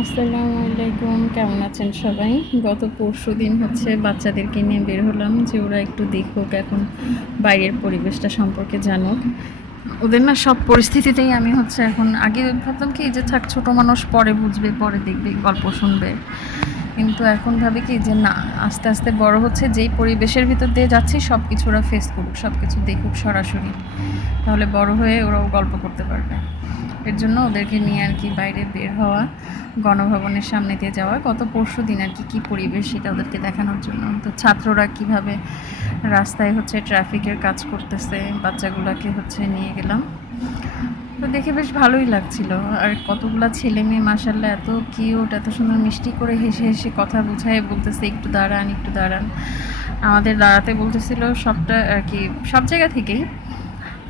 আসসালামু আলাইকুম, কেমন আছেন সবাই? গত পরশুদিন বাচ্চাদেরকে নিয়ে বের হলাম যে ওরা একটু দেখুক, এখন বাইরের পরিবেশটা সম্পর্কে জানুক। ওদের না সব পরিস্থিতিতেই আমি এখন আগে ভাবতাম কি যে থাক, ছোট মানুষ পরে বুঝবে, পরে দেখবে, গল্প শুনবে। কিন্তু এখন ভাবি কি যে না, আস্তে আস্তে বড় হচ্ছে, যেই পরিবেশের ভিতর দিয়ে যাচ্ছি সব কিছু ওরা ফেস করুক, সব কিছু দেখুক সরাসরি, তাহলে বড় হয়ে ওরাও গল্প করতে পারবে। এর জন্য ওদেরকে নিয়ে আর কি বাইরে বের হওয়া, গণভবনের সামনে দিয়ে যাওয়া। গত পরশুদিন আর কি কী পরিবেশ সেটা ওদেরকে দেখানোর জন্য। তো ছাত্ররা কিভাবে রাস্তায় ট্রাফিকের কাজ করতেছে, বাচ্চাগুলোকে নিয়ে গেলাম। তো দেখে বেশ ভালোই লাগছিল। আর কতগুলা ছেলে মেয়ে মাশাআল্লাহ এত কিউট, এত সুন্দর মিষ্টি করে হেসে হেসে কথা বুঝায় বলতেছে একটু দাঁড়ান, একটু দাঁড়ান। আমাদের দাঁড়াতে বলতেছিল সবটা আর কি, সব জায়গা থেকেই।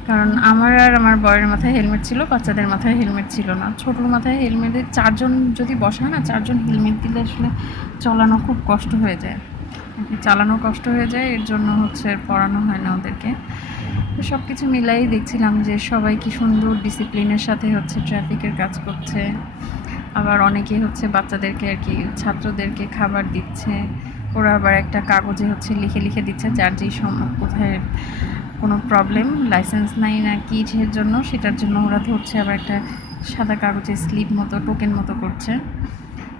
কারণ আমার আর আমার বরের মাথায় হেলমেট ছিল, বাচ্চাদের মাথায় হেলমেট ছিল না। ছোটোর মাথায় হেলমেটের চারজন যদি বসায় না, চারজন হেলমেট দিলে আসলে চালানো খুব কষ্ট হয়ে যায়, চালানো কষ্ট হয়ে যায়। এর জন্য পড়ানো হয় না ওদেরকে। তো সব কিছু মিলাই দেখছিলাম যে সবাই কি সুন্দর ডিসিপ্লিনের সাথে ট্রাফিকের কাজ করছে। আবার অনেকেই বাচ্চাদেরকে আর কি, ছাত্রদেরকে খাবার দিচ্ছে। ওরা আবার একটা কাগজে লিখে লিখে দিচ্ছে যার যেই সময় কোথায় কোনো প্রবলেম, লাইসেন্স নাই না কিসের জন্য, সেটার জন্য ওরা ধরছে। আবার একটা সাদা কাগজে স্লিপ মতো, টোকেন মতো করছে।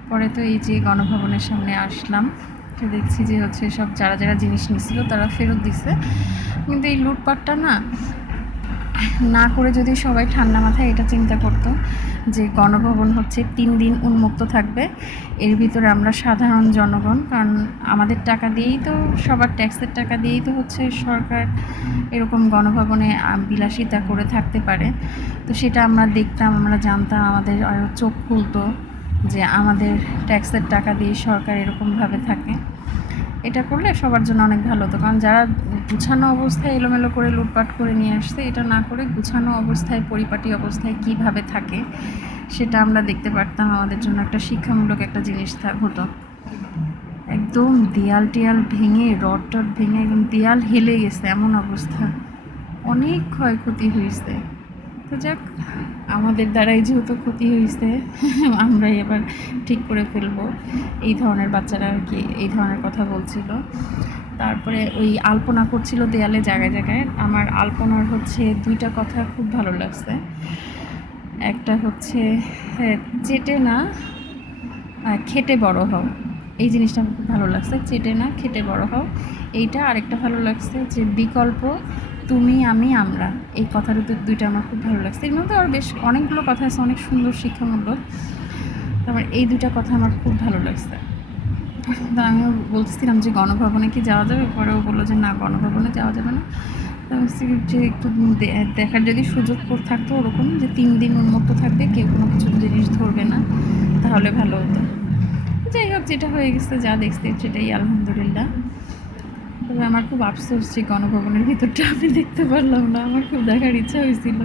পরে তো এই যে গণভবনের সামনে আসলাম, তো দেখছি যে সব যারা যারা জিনিস নিছিল তারা ফেরত দিছে। কিন্তু এই লুটপাটটা না করে যদি সবাই ঠান্ডা মাথায় এটা চিন্তা করতো যে গণভবন 3 দিন উন্মুক্ত থাকবে, এর ভিতরে আমরা সাধারণ জনগণ, কারণ আমাদের টাকা দিয়েই তো, সবার ট্যাক্সের টাকা দিয়েই তো সরকার এরকম গণভবনে বিলাসিতা করে থাকতে পারে। তো সেটা আমরা দেখতাম, আমরা জানতাম, আমাদের আরও চোখ খুলতো যে আমাদের ট্যাক্সের টাকা দিয়ে সরকার এরকমভাবে থাকে। এটা করলে সবার জন্য অনেক ভালো হতো। কারণ যারা গুছানো অবস্থায় এলোমেলো করে লুটপাট করে নিয়ে আসছে, এটা না করে গুছানো অবস্থায়, পরিপাটি অবস্থায় কিভাবে থাকে সেটা আমরা দেখতে পারতাম। আমাদের জন্য একটা শিক্ষামূলক একটা জিনিস হতো। একদম দেয়াল টেয়াল ভেঙে, রড টড ভেঙে একদম দেয়াল হেলে গেছে এমন অবস্থা, অনেক ক্ষয়ক্ষতি হয়েছে। তো যাক, আমাদের দ্বারাই যেহেতু ক্ষতি হয়েছে আমরাই এবার ঠিক করে ফেলবো। এই ধরনের বাচ্চারা আর কি এই ধরনের কথা বলছিল। তারপরে ওই আলপনা করছিল দেয়ালে জায়গায় জায়গায়। আমার আলপনার দুইটা কথা খুব ভালো লাগছে। একটা চেটে না খেটে বড় হও, এই জিনিসটা আমার খুব ভালো লাগছে। চেটে না খেটে বড় হও এইটা। আরেকটা ভালো লাগছে যে বিকল্প তুমি আমি আমরা, এই কথাটা দুইটা আমার খুব ভালো লাগছে। এর মধ্যে আর বেশ অনেকগুলো কথা আছে, অনেক সুন্দর শিক্ষামূলক। তারপর এই দুইটা কথা আমার খুব ভালো লাগছে। তো আমিও বলতেছিলাম যে গণভবনে কি যাওয়া যাবে, পরেও বললো যে না, গণভবনে যাওয়া যাবে না। যে একটু দেখার যদি সুযোগ থাকতো ওরকম, যে 3 দিন উন্মুক্ত থাকবে, কেউ কোনো কিছু জিনিস ধরবে না, তাহলে ভালো হতো। যাই হোক, যেটা হয়ে গেছে, যা দেখছি সেটাই আলহামদুলিল্লাহ। তবে আমার খুব আফসোস যে গণভবনের ভিতরটা আমি দেখতে পারলাম না, আমার খুব দেখার ইচ্ছা হয়েছিল।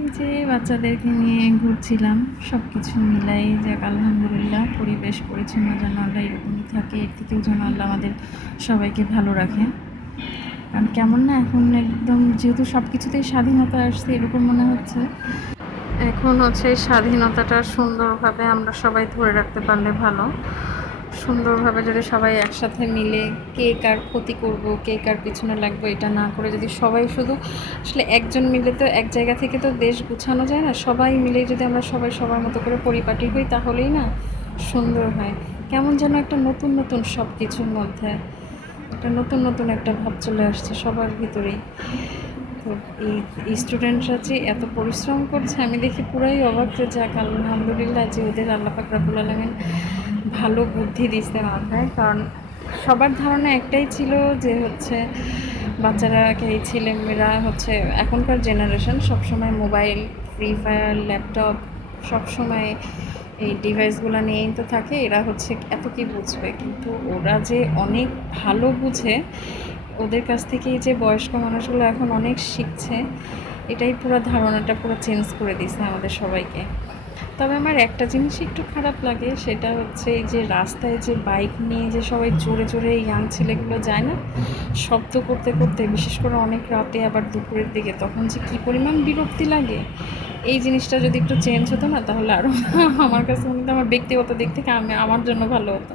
এই যে বাচ্চাদেরকে নিয়ে ঘুরছিলাম, সব কিছু মিলাই যাক আলহামদুলিল্লাহ। পরিবেশ পরিচ্ছন্ন যেন আল্লাহ এরকমই থাকে, এর থেকেও যেন আল্লাহ আমাদের সবাইকে ভালো রাখে। কারণ কেমন না, এখন একদম যেহেতু সব কিছুতেই স্বাধীনতা আসছে, এরকম মনে হচ্ছে এখন স্বাধীনতাটা সুন্দরভাবে আমরা সবাই ধরে রাখতে পারলে ভালো। সুন্দরভাবে যদি সবাই একসাথে মিলে, কে কার ক্ষতি করব, কে কার পিছনে লাগবে, এটা না করে যদি সবাই শুধু আসলে একজন মিলে তো এক জায়গা থেকে তো দেশ গুছানো যায় না। সবাই মিলে যদি আমরা সবাই সবার মতো করে পরিপাটি হই, তাহলেই না সুন্দর হয়। কেমন যেন একটা নতুন নতুন সব কিছুর মধ্যে একটা নতুন নতুন একটা ভাব চলে আসছে সবার ভিতরেই। তো এই স্টুডেন্টরা যে এত পরিশ্রম করছে, আমি দেখি পুরাই অবাক যে যাক আলহামদুলিল্লাহ যে ওদের আল্লাহ পাক রব্বুল আলামিন ভালো বুদ্ধি দিচ্ছে মাথায়। কারণ সবার ধারণা একটাই ছিল যে বাচ্চারা, এই ছেলেমেয়েরা এখনকার জেনারেশন সবসময় মোবাইল, ফ্রি ফায়ার, ল্যাপটপ, সবসময় এই ডিভাইসগুলো নিয়েই তো থাকে। এরা এত কি বুঝবে, কিন্তু ওরা যে অনেক ভালো বুঝে, ওদের কাছ থেকেই যে বয়স্ক মানুষগুলো এখন অনেক শিখছে, এটাই পুরো ধারণাটা পুরো চেঞ্জ করে দিয়েছে আমাদের সবাইকে। তবে আমার একটা জিনিস একটু খারাপ লাগে, সেটা এই যে রাস্তায় যে বাইক নিয়ে যে সবাই জোরে জোরে ইয়াং ছেলেগুলো যায় না, শব্দ করতে করতে, বিশেষ করে অনেক রাতে, আবার দুপুরের দিকে, তখন যে কী পরিমাণ বিরক্তি লাগে। এই জিনিসটা যদি একটু চেঞ্জ হতো না তাহলে আরও আমার কাছে মনে হতো আমার ব্যক্তিগত দিক থেকে আমার জন্য ভালো হতো,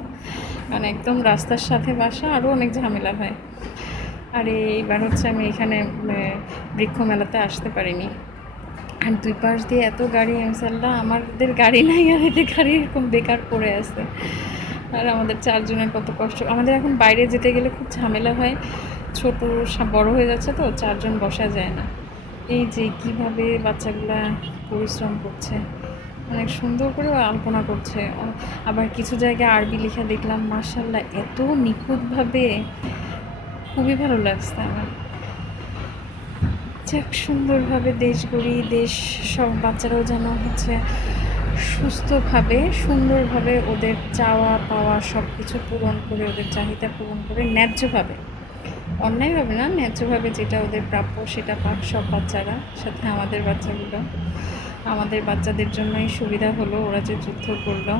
কারণ একদম রাস্তার সাথে বাসা আরও অনেক ঝামেলা হয়। আর এইবার হচ্ছে আমি এখানে বৃক্ষ মেলাতে আসতে পারিনি, আর দুই পাশ দিয়ে এত গাড়ি, ইনশাল্লাহ আমাদের গাড়ি নাই, আর এদের গাড়ি এরকম বেকার পড়ে আছে। আর আমাদের চারজনের কত কষ্ট, আমাদের এখন বাইরে যেতে গেলে খুব ঝামেলা হয়, ছোট বড় হয়ে যাচ্ছে তো চারজন বসা যায় না। এই যে কিভাবে বাচ্চাগুলা পরিশ্রম করছে, অনেক সুন্দর করে আলপনা করছে। আবার কিছু জায়গায় আরবি লেখা দেখলাম, মাশাল্লাহ এত নিখুঁতভাবে, খুবই ভালো লাগছে আমার। যাক, সুন্দরভাবে দেশ গড়ি, দেশ সব বাচ্চারাও যেন হচ্ছে সুস্থভাবে সুন্দরভাবে ওদের চাওয়া পাওয়া সব কিছু পূরণ করে, ওদের চাহিদা পূরণ করে ন্যায্যভাবে, অন্যায়ভাবে না, ন্যায্যভাবে যেটা ওদের প্রাপ্য সেটা পাক সব বাচ্চারা, সাথে আমাদের বাচ্চাগুলো। আমাদের বাচ্চাদের জন্যই সুবিধা হলো, ওরা যে যুদ্ধ করলো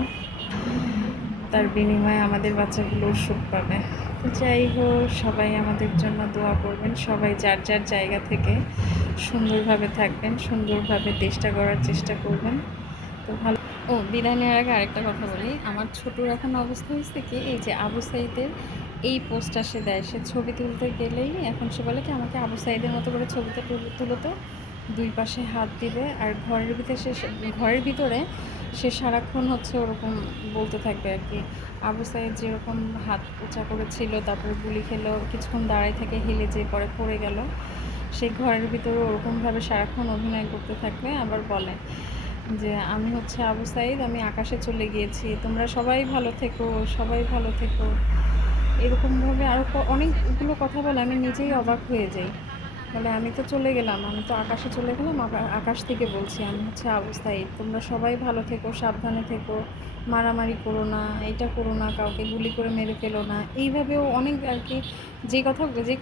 তার বিনিময়ে আমাদের বাচ্চাগুলো সুখ পাবে। তো যাই হোক, সবাই আমাদের জন্য দোয়া করবেন, সবাই যার যার জায়গা থেকে সুন্দরভাবে থাকবেন, সুন্দরভাবে দেশটা গড়ার চেষ্টা করবেন। তো ভালো। ও, বিদায় নেওয়ার আগে আরেকটা কথা বলি, আমার ছোটোর এখন অবস্থা হয়েছে কি, এই যে আবু সাইদের এই পোস্টটা সে দেয়, সে ছবি তুলতে গেলেই এখন সে বলে কি আমাকে আবু সাইদের মতো করে ছবিটা তুলো তো, দুই পাশে হাত দিবে, আর ঘরের ভিতরে সে সারাক্ষণ হচ্ছে ওরকম বলতে থাকবে আর কি, আবু সাইদ যেরকম হাত উঁচা করেছিল, তারপরে গুলি খেলো, কিছুক্ষণ দাঁড়ায় থেকে হেলে যে পরে পড়ে গেল, সেই ঘরের ভিতরে ওরকমভাবে সারাক্ষণ অভিনয় করতে থাকবে। আবার বলে যে আমি হচ্ছে আবু সাইদ, আমি আকাশে চলে গিয়েছি, তোমরা সবাই ভালো থেকো, সবাই ভালো থেকো, এরকমভাবে আরও অনেকগুলো কথা বলে, আমি নিজেই অবাক হয়ে যাই। বলে আমি তো চলে গেলাম, আমি তো আকাশে চলে গেলাম, আকাশ থেকে বলছি আমি হচ্ছে আবু সাইদ, তোমরা সবাই ভালো থেকো, সাবধানে থেকো, মারামারি করো না, এটা করো না, কাউকে গুলি করে মেরে ফেলো না, এইভাবেও অনেক আর কি, যে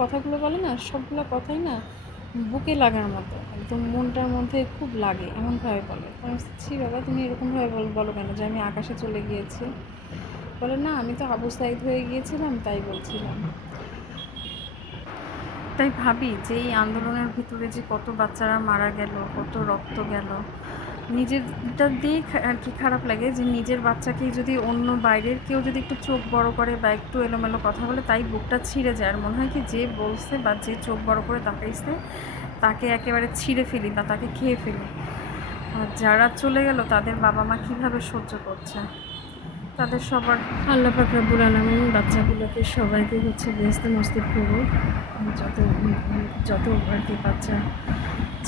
কথাগুলো বলে না, সবগুলো কথাই না বুকে লাগার মতো, একদম মনটার মধ্যে খুব লাগে এমনভাবে বলে। ছি বাবা, তুমি এরকমভাবে বলো কেন যে আমি আকাশে চলে গিয়েছি? বলে না, আমি তো আবু সাইদ হয়ে গিয়েছিলাম তাই বলছিলাম। তাই ভাবি যে এই আন্দোলনের ভিতরে যে কত বাচ্চারা মারা গেল, কত রক্ত গেল, নিজেরটা দিয়েই আর কি খারাপ লাগে যে নিজের বাচ্চাকেই যদি অন্য বাইরের কেউ যদি একটু চোখ বড় করে বা একটু এলোমেলো কথা বলে, তাই বুকটা ছিঁড়ে যায়। আর মনে হয় কি যে বলছে বা যে চোখ বড় করে তাকাইছে তাকে একেবারে ছিঁড়ে ফেলি বা তাকে খেয়ে ফেলি। আর যারা চলে গেল তাদের বাবা মা কীভাবে সহ্য করছে, তাদের সবার আল্লাহ পাক রব্বুল আলামিন বাচ্চাগুলোকে সবাইকে হচ্ছে বেহেশতে নসিব করুক। যত যত আর কি বাচ্চা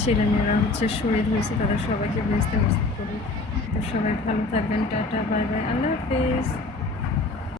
ছেলেমেয়েরা হচ্ছে শহীদ হয়েছে তাদের সবাইকে বেহেশতে নসিব করুক। তো সবাই ভালো থাকবেন, টাটা, বাই বাই, আল্লাহ হাফেজ।